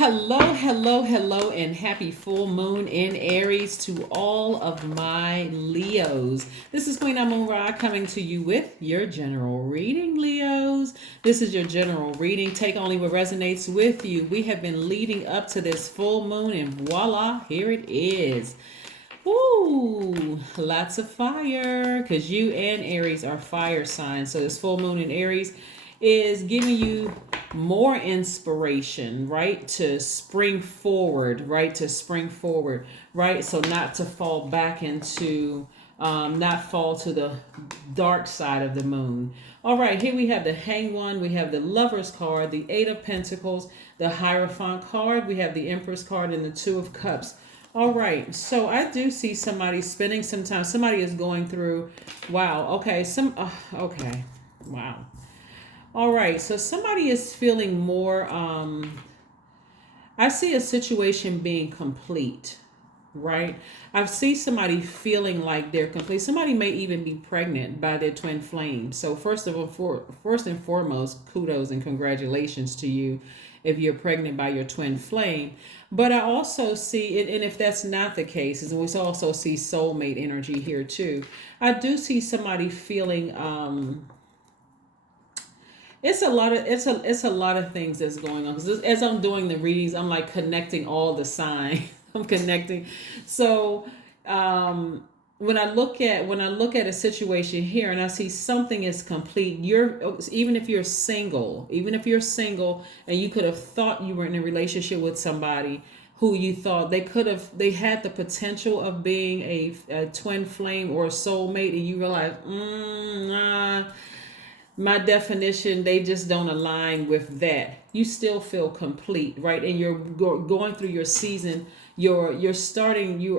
Hello, and happy full moon in Aries to all of my Leos. This is Queen Amun Ra coming to you with your general reading, Leos. This is your general reading. Take only what resonates with you. We have been leading up to this full moon, and voila, here it is. Woo! Lots of fire because you and Aries are fire signs. So this full moon in Aries is giving you more inspiration, right? To spring forward, right? To spring forward, right? So not to fall back into, not fall to the dark side of the moon. All right, here we have the Hanged One, we have the Lover's card, the Eight of Pentacles, the Hierophant card, we have the Empress card, and the Two of Cups. All right, so I do see somebody spending some time. Somebody is going through. Wow. Okay. Okay. Wow. All right. So somebody is feeling more. I see a situation being complete. Right. I see somebody feeling like they're complete. Somebody may even be pregnant by their twin flame. So first and foremost, kudos and congratulations to you if you're pregnant by your twin flame. But I also see, and if that's not the case, and we also see soulmate energy here too. I do see somebody feeling it's a lot of things that's going on. Because as I'm doing the readings, I'm like connecting all the signs. I'm connecting. So when I look at a situation here and I see something is complete, even if you're single and you could have thought you were in a relationship with somebody who you thought they had the potential of being a twin flame or a soulmate, and you realize, nah, my definition, they just don't align with that. You still feel complete, right? And you're going through your season. You're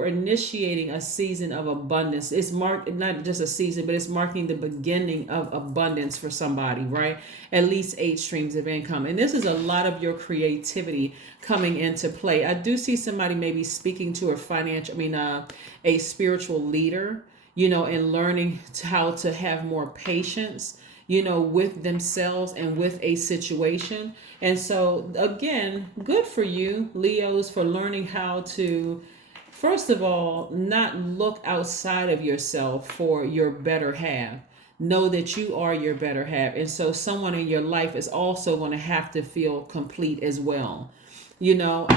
initiating a season of abundance. It's marked not just a season, but it's marking the beginning of abundance for somebody, right? At least 8 streams of income. And this is a lot of your creativity coming into play. I do see somebody maybe speaking to a spiritual leader, and learning how to have more patience, with themselves and with a situation. And so, again, good for you, Leos, for learning how to, first of all, not look outside of yourself for your better half. Know that you are your better half. And so, someone in your life is also going to have to feel complete as well. You know,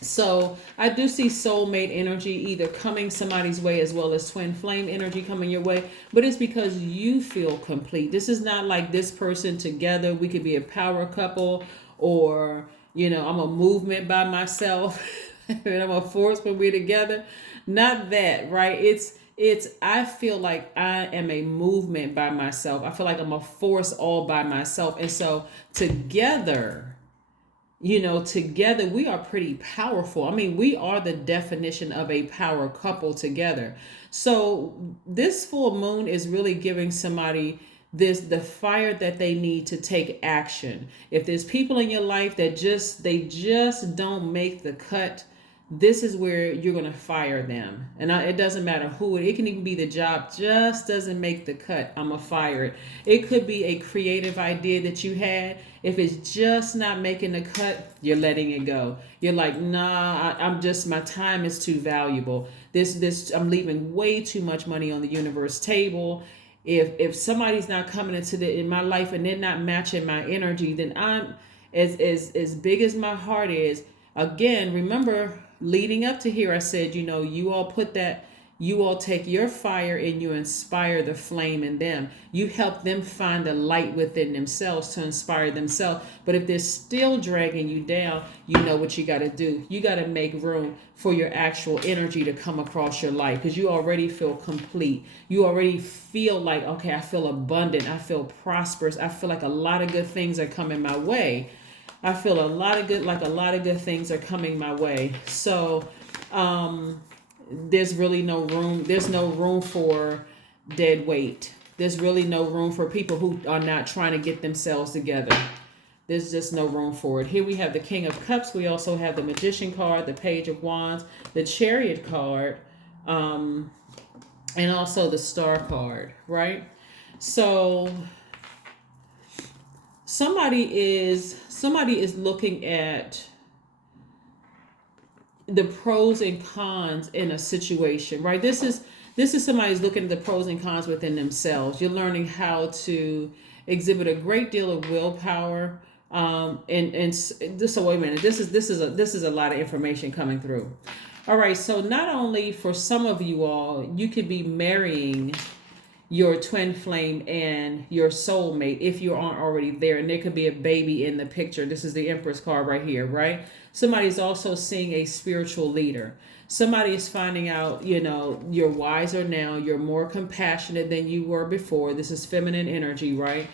so I do see soulmate energy either coming somebody's way as well as twin flame energy coming your way, but it's because you feel complete. This is not like this person together. We could be a power couple, or I'm a movement by myself and I'm a force when we're together. Not that, right? It's I feel like I am a movement by myself. I feel like I'm a force all by myself. And so together we are pretty powerful. I mean, we are the definition of a power couple together. So this full moon is really giving somebody the fire that they need to take action. If there's people in your life that they just don't make the cut, this is where you're going to fire them. And it doesn't matter who it can even be the job just doesn't make the cut. I'm going to fire it. It could be a creative idea that you had. If it's just not making the cut, you're letting it go. You're like, nah, my time is too valuable. I'm leaving way too much money on the universe table. If somebody's not coming in my life and they're not matching my energy, then I'm as big as my heart is. Again, remember, leading up to here, I said, you all take your fire and you inspire the flame in them. You help them find the light within themselves to inspire themselves. But if they're still dragging you down, you know what you got to do. You got to make room for your actual energy to come across your life, because you already feel complete. You already feel like, okay, I feel abundant. I feel prosperous. I feel like a lot of good things are coming my way. I feel a lot of good things are coming my way. So there's really no room. There's no room for dead weight. There's really no room for people who are not trying to get themselves together. There's just no room for it. Here we have the King of Cups. We also have the Magician card, the Page of Wands, the Chariot card, and also the Star card, right? So somebody is looking at the pros and cons in a situation, right? This is somebody's looking at the pros and cons within themselves. You're learning how to exhibit a great deal of willpower. So wait a minute. This is a lot of information coming through. All right. So not only for some of you all, you could be marrying your twin flame and your soulmate if you aren't already there, and there could be a baby in the picture. This is the Empress card right here, right? Somebody's also seeing a spiritual leader. Somebody is finding out, you're wiser now, you're more compassionate than you were before. This is feminine energy, right?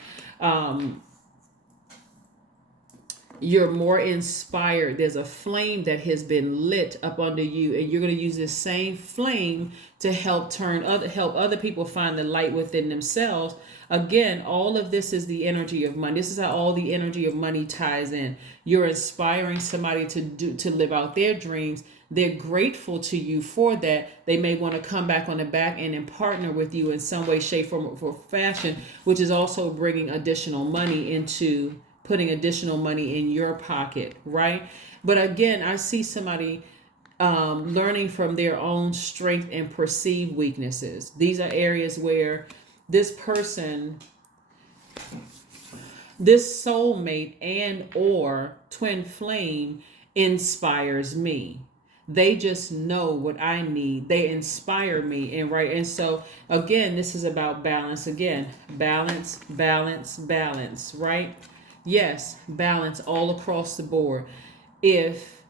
You're more inspired. There's a flame that has been lit up under you, and you're going to use this same flame to help other people find the light within themselves. Again, all of this is the energy of money. This is how all the energy of money ties in. You're inspiring somebody to live out their dreams. They're grateful to you for that. They may want to come back on the back end and partner with you in some way, shape, or fashion, which is also bringing additional money into putting additional money in your pocket, right? But again, I see somebody learning from their own strength and perceived weaknesses. These are areas where this person, this soulmate and or twin flame inspires me. They just know what I need. They inspire me. And so again, this is about balance. Again, balance, balance, balance, right? Yes, balance all across the board. If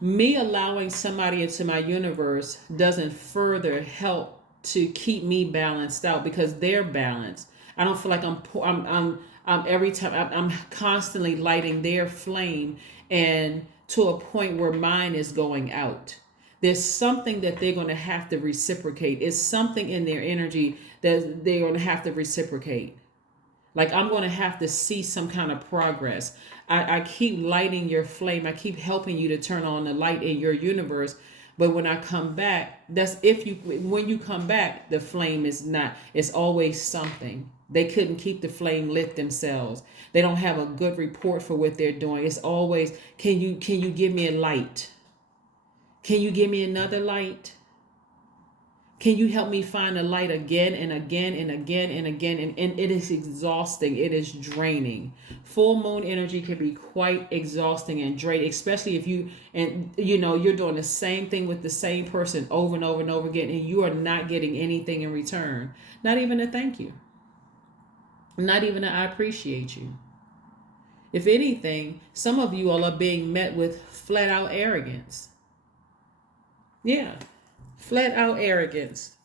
me allowing somebody into my universe doesn't further help to keep me balanced out because they're balanced, I don't feel like I'm every time I'm constantly lighting their flame, and to a point where mine is going out. There's something that they're going to have to reciprocate. It's something in their energy that they're going to have to reciprocate. Like I'm going to have to see some kind of progress. I keep lighting your flame. I keep helping you to turn on the light in your universe. But when I come back, when you come back, the flame is not, it's always something. They couldn't keep the flame lit themselves. They don't have a good report for what they're doing. It's always, can you give me a light? Can you give me another light? Can you help me find a light again and again and again and again? And it is exhausting. It is draining. Full moon energy can be quite exhausting and draining, especially if you're doing the same thing with the same person over and over and over again, and you are not getting anything in return. Not even a thank you. Not even a I appreciate you. If anything, some of you all are being met with flat out arrogance. Yeah. Flat out arrogance.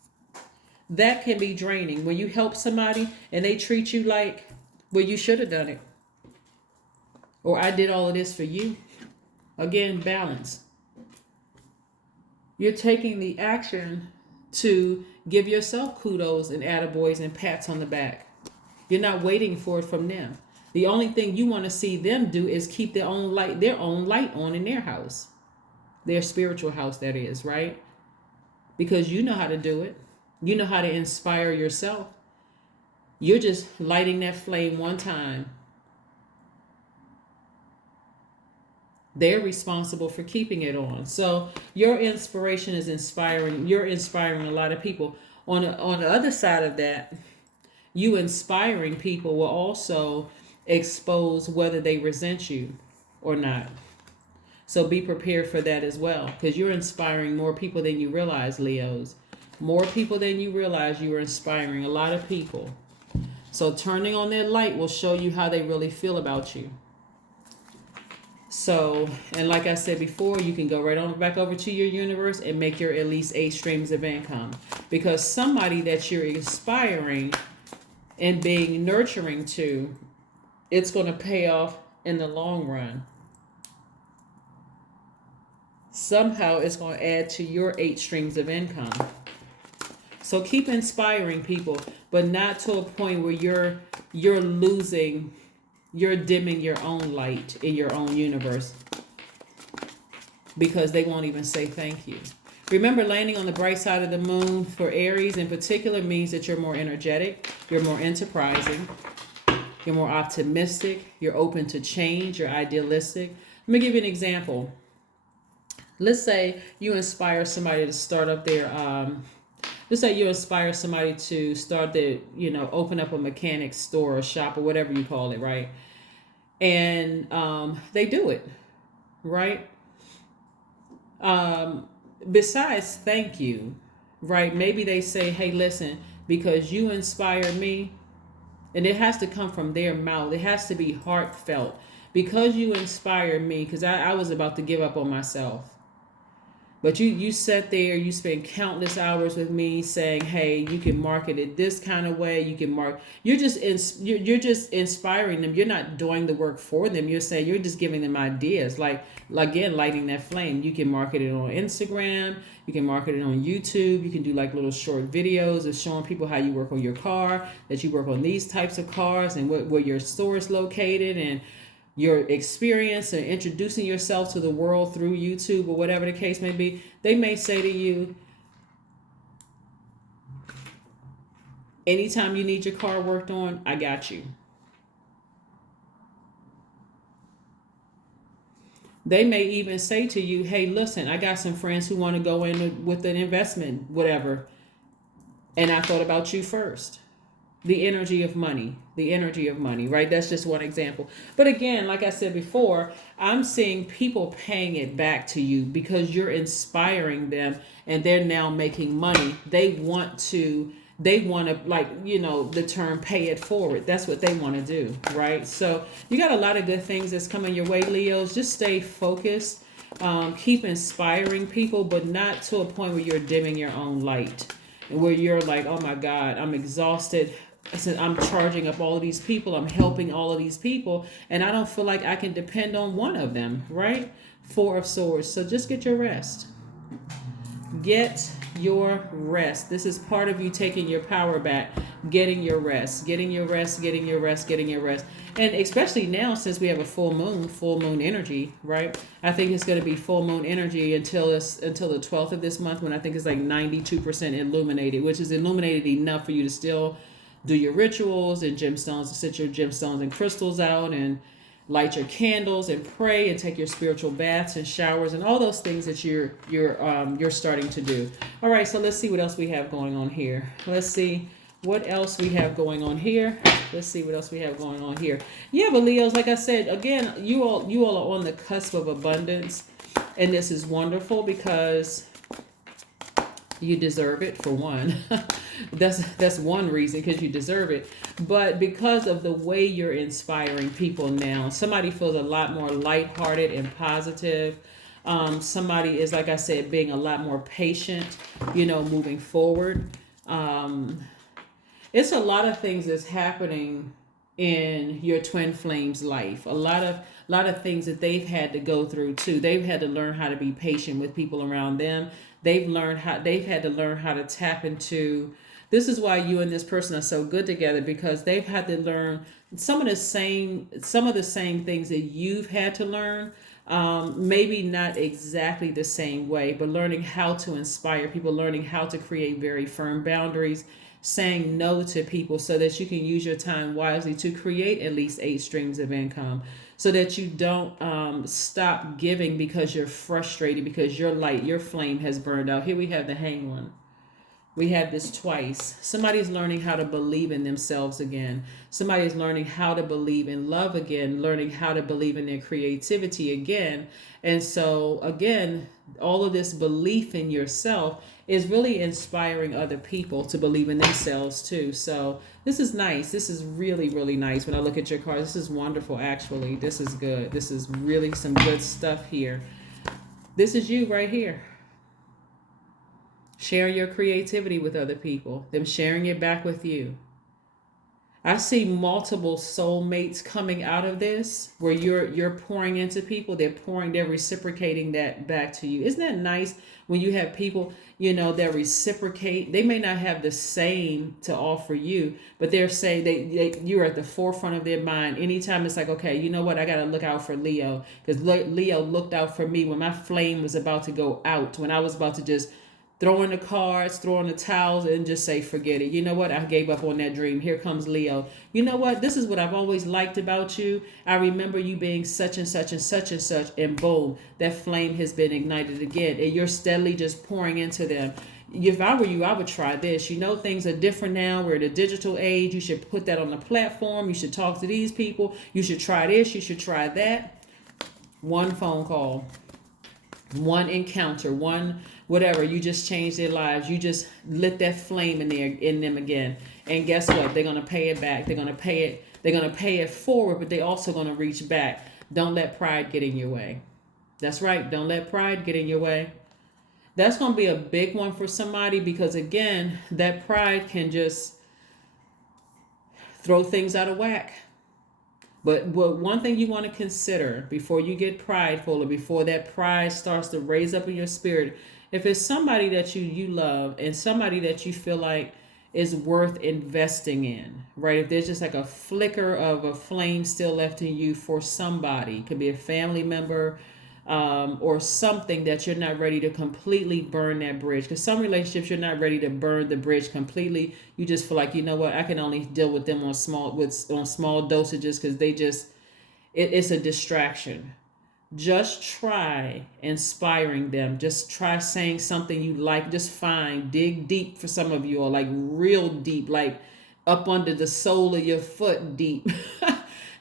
That can be draining. When you help somebody and they treat you like, well, you should have done it. Or I did all of this for you. Again, balance. You're taking the action to give yourself kudos and attaboys and pats on the back. You're not waiting for it from them. The only thing you want to see them do is keep their own light on in their house. Their spiritual house, that is, right? Because you know how to do it. You know how to inspire yourself. You're just lighting that flame one time. They're responsible for keeping it on. So your inspiration is inspiring. You're inspiring a lot of people. On the other side of that, you inspiring people will also expose whether they resent you or not. So be prepared for that as well, because you're inspiring more people than you realize, Leos. More people than you realize. You are inspiring a lot of people. So turning on their light will show you how they really feel about you. So, and like I said before, you can go right on back over to your universe and make your at least 8 streams of income. Because somebody that you're inspiring and being nurturing to, it's going to pay off in the long run. Somehow it's going to add to your 8 streams of income. So keep inspiring people, but not to a point where you're dimming your own light in your own universe, because they won't even say thank you. Remember, landing on the bright side of the moon for Aries in particular means that you're more energetic, you're more enterprising, You're more optimistic. You're open to change. You're idealistic. Let me give you an example. Let's say you inspire somebody to start up their let's say you inspire somebody to start their, open up a mechanic store or shop or whatever you call it, right? And they do it, right? um, Besides thank you, right? Maybe they say, hey, listen, because you inspired me, and it has to come from their mouth. It has to be heartfelt. Because you inspired me, because I was about to give up on myself. But you sat there, you spent countless hours with me saying, "Hey, you can market it this kind of way. You can mark." You're just inspiring them. You're not doing the work for them. You're just giving them ideas. Like again, lighting that flame. You can market it on Instagram. You can market it on YouTube. You can do like little short videos of showing people how you work on your car. That you work on these types of cars and where your store is located and your experience and introducing yourself to the world through YouTube or whatever the case may be. They may say to you, anytime you need your car worked on, I got you. They may even say to you, hey, listen, I got some friends who want to go in with an investment, whatever, and I thought about you first. The energy of money, right? That's just one example. But again, like I said before, I'm seeing people paying it back to you because you're inspiring them and they're now making money. They want to, like, the term pay it forward. That's what they want to do, right? So you got a lot of good things that's coming your way, Leos. Just stay focused. Keep inspiring people, but not to a point where you're dimming your own light and where you're like, oh my God, I'm exhausted. I said, I'm charging up all of these people. I'm helping all of these people. And I don't feel like I can depend on one of them, right? Four of Swords. So just get your rest. Get your rest. This is part of you taking your power back, getting your rest, getting your rest, getting your rest, getting your rest. And especially now, since we have a full moon energy, right? I think it's going to be full moon energy until the 12th of this month, when I think it's like 92% illuminated, which is illuminated enough for you to still do your rituals and gemstones, set your gemstones and crystals out and light your candles and pray and take your spiritual baths and showers and all those things that you're starting to do. All right, so let's see what else we have going on here. Let's see what else we have going on here. Yeah, but Leos, like I said, again, you all are on the cusp of abundance, and this is wonderful because you deserve it, for one. That's one reason, because you deserve it. But because of the way you're inspiring people now, somebody feels a lot more lighthearted and positive. Somebody is, like I said, being a lot more patient, moving forward. It's a lot of things that's happening in your twin flames life. A lot of things that they've had to go through too. They've had to learn how to be patient with people around them. They've had to learn how to tap into. This is why you and this person are so good together, because they've had to learn some of the same things that you've had to learn. Maybe not exactly the same way, but learning how to inspire people, learning how to create very firm boundaries, saying no to people so that you can use your time wisely to create at least 8 streams of income, so that you don't stop giving because you're frustrated, because your flame has burned out. Here we have the Hanged One. We have this twice. Somebody's learning how to believe in themselves again. Somebody's learning how to believe in love again, learning how to believe in their creativity again. And so, again, all of this belief in yourself is really inspiring other people to believe in themselves too. So this is nice. This is really, really nice. When I look at your cards, this is wonderful, actually. This is good. This is really some good stuff here. This is you right here. Sharing your creativity with other people, them sharing it back with you. I see multiple soulmates coming out of this, where you're pouring into people, they're reciprocating that back to you. Isn't that nice when you have people, that reciprocate? They may not have the same to offer you, but they're saying you're at the forefront of their mind. Anytime it's like, okay, you know what, I got to look out for Leo, because Leo looked out for me when my flame was about to go out, when I was about to just throw in the cards, throw in the towels, and just say, forget it. You know what? I gave up on that dream. Here comes Leo. You know what? This is what I've always liked about you. I remember you being such and such and such and such, and boom, that flame has been ignited again. And you're steadily just pouring into them. If I were you, I would try this. You know, things are different now. We're in a digital age. You should put that on the platform. You should talk to these people. You should try this. You should try that. One phone call, one encounter, one whatever. You just changed their lives. You just lit that flame in them again. And guess what? They're gonna pay it back. They're gonna pay it. They're gonna pay it forward, but they're also gonna reach back. Don't let pride get in your way. That's right. Don't let pride get in your way. That's going to be a big one for somebody, because again, that pride can just throw things out of whack. But one thing you want to consider before you get prideful, or before that pride starts to raise up in your spirit, if it's somebody that you love and somebody that you feel like is worth investing in, right? If there's just like a flicker of a flame still left in you for somebody, it could be a family member, or something, that you're not ready to completely burn that bridge. Because some relationships, you're not ready to burn the bridge completely. You just feel like, you know what, I can only deal with them on small dosages, because it's a distraction. Just try inspiring them. Just try saying something you like. Just dig deep for some of you, or like real deep, like up under the sole of your foot deep.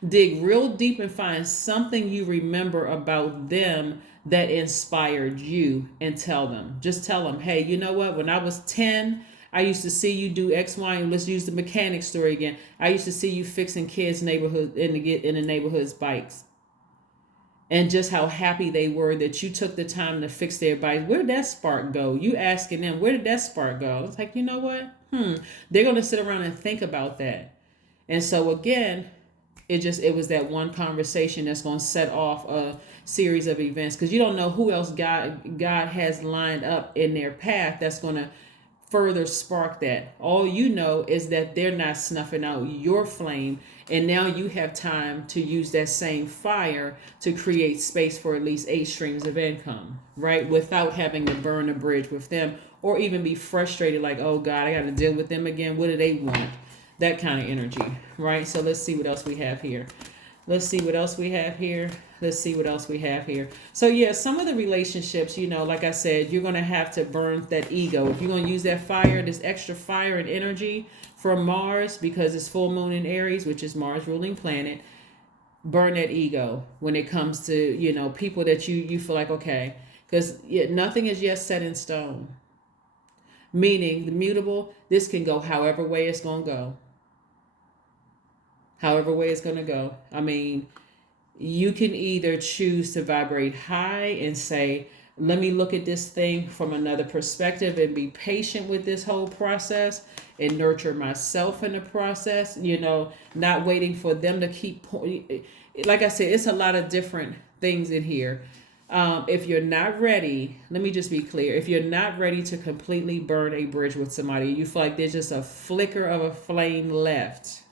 Dig real deep and find something you remember about them that inspired you, and tell them. Just tell them, hey, you know what? When I was 10, I used to see you do X, Y, and let's use the mechanic story again. I used to see you fixing kids' neighborhood in the neighborhood's bikes. And just how happy they were that you took the time to fix their bikes. Where did that spark go? You asking them, where did that spark go? It's like, you know what? They're going to sit around and think about that. And so again, it was that one conversation that's going to set off a series of events, because you don't know who else God has lined up in their path that's going to further spark that. All you know is that they're not snuffing out your flame, and now you have time to use that same fire to create space for at least 8 streams of income, right? Without having to burn a bridge with them, or even be frustrated like, oh God, I got to deal with them again. What do they want? That kind of energy, right? So let's see what else we have here. Let's see what else we have here. Let's see what else we have here. So yeah, some of the relationships, like I said, you're going to have to burn that ego. If you're going to use that fire, this extra fire and energy from Mars, because it's full moon in Aries, which is Mars ruling planet, burn that ego when it comes to, people that you feel like, okay, because nothing is yet set in stone. Meaning the mutable, this can go however way it's going to go. However way it's going to go. I mean, you can either choose to vibrate high and say, let me look at this thing from another perspective and be patient with this whole process and nurture myself in the process, not waiting for them to keep, like I said, it's a lot of different things in here. If you're not ready, let me just be clear. If you're not ready to completely burn a bridge with somebody, you feel like there's just a flicker of a flame left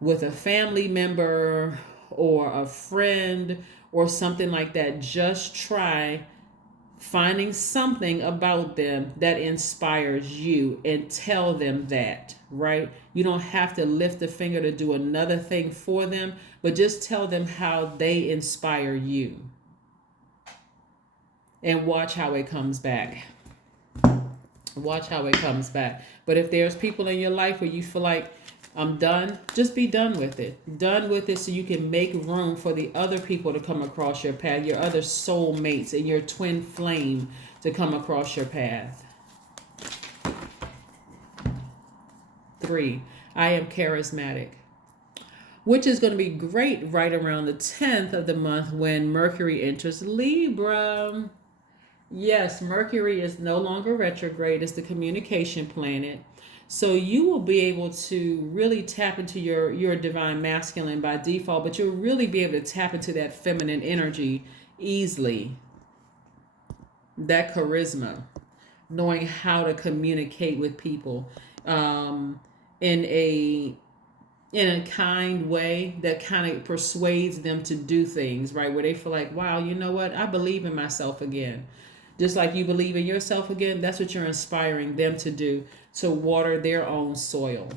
with a family member or a friend or something like that, just try finding something about them that inspires you and tell them that, right? You don't have to lift the finger to do another thing for them, but just tell them how they inspire you and watch how it comes back. Watch how it comes back. But if there's people in your life where you feel like, I'm done, just be done with it. Done with it so you can make room for the other people to come across your path, your other soulmates and your twin flame to come across your path. 3, I am charismatic, which is going to be great right around the 10th of the month when Mercury enters Libra. Yes, Mercury is no longer retrograde. It's the communication planet. So you will be able to really tap into your divine masculine by default, but you'll really be able to tap into that feminine energy easily. That charisma, knowing how to communicate with people in a kind way that kind of persuades them to do things, right? Where they feel like, wow, you know what? I believe in myself again. Just like you believe in yourself again, that's what you're inspiring them to do, to water their own soil,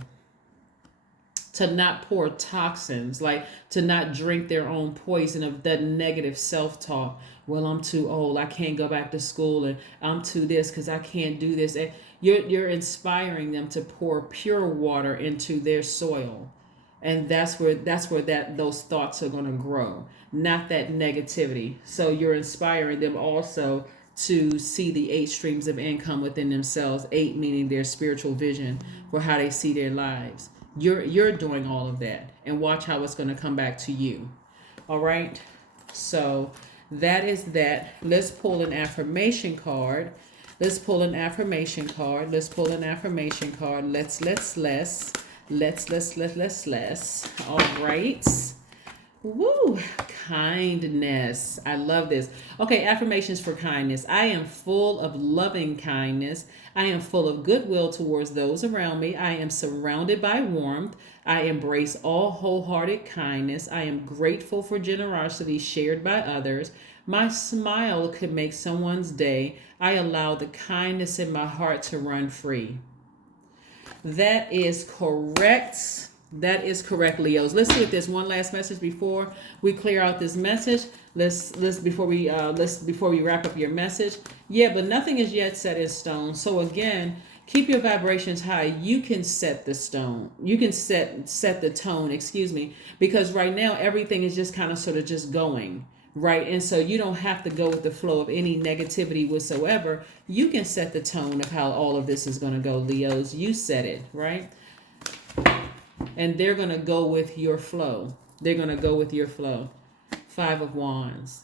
to not pour toxins, like to not drink their own poison of that negative self-talk. Well, I'm too old, I can't go back to school, and I'm too this because I can't do this. And you're inspiring them to pour pure water into their soil, and that's where those thoughts are going to grow, not that negativity. So you're inspiring them also to see the 8 streams of income within themselves, 8 meaning their spiritual vision for how they see their lives. You're doing all of that, and watch how it's going to come back to you. All right, so that is that. Let's pull an affirmation card. Let's pull an affirmation card. Let's pull an affirmation card. Let's. All right. Woo! Kindness. I love this. Okay, affirmations for kindness. I am full of loving kindness. I am full of goodwill towards those around me. I am surrounded by warmth. I embrace all wholehearted kindness. I am grateful for generosity shared by others. My smile could make someone's day. I allow the kindness in my heart to run free. That is correct. That is correct, Leos. Let's see if there's one last message before we clear out this message. Let's before we wrap up your message. Yeah, but nothing is yet set in stone. So again, keep your vibrations high. You can set the stone. You can set the tone, excuse me, because right now everything is just kind of sort of just going, right? And so you don't have to go with the flow of any negativity whatsoever. You can set the tone of how all of this is going to go, Leos. You set it, right? And they're going to go with your flow. They're going to go with your flow. 5 of Wands.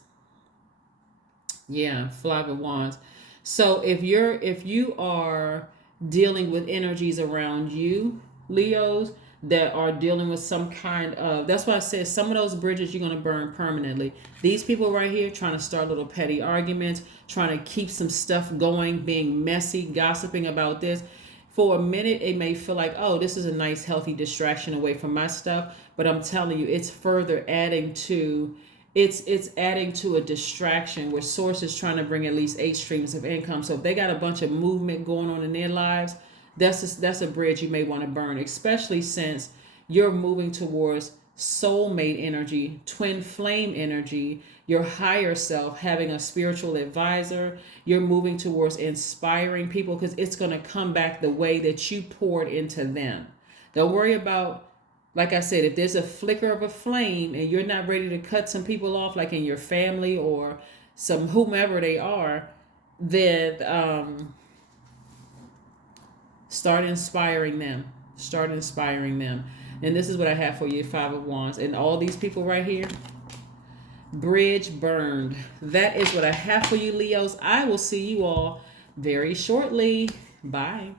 Yeah, 5 of Wands. So if you are dealing with energies around you, Leos, that are dealing with some kind of, that's why I said some of those bridges you're going to burn permanently. These people right here trying to start little petty arguments, trying to keep some stuff going, being messy, gossiping about this. For a minute, it may feel like, oh, this is a nice, healthy distraction away from my stuff. But I'm telling you, it's further adding to, it's adding to a distraction where Source is trying to bring at least 8 streams of income. So if they got a bunch of movement going on in their lives, that's a bridge you may want to burn, especially since you're moving towards soulmate energy, twin flame energy, your higher self, having a spiritual advisor. You're moving towards inspiring people because it's going to come back the way that you poured into them. Don't worry about, like I said, if there's a flicker of a flame and you're not ready to cut some people off, like in your family or some whomever they are, then start inspiring them. Start inspiring them. And this is what I have for you, 5 of Wands. And all these people right here, bridge burned. That is what I have for you, Leos. I will see you all very shortly. Bye.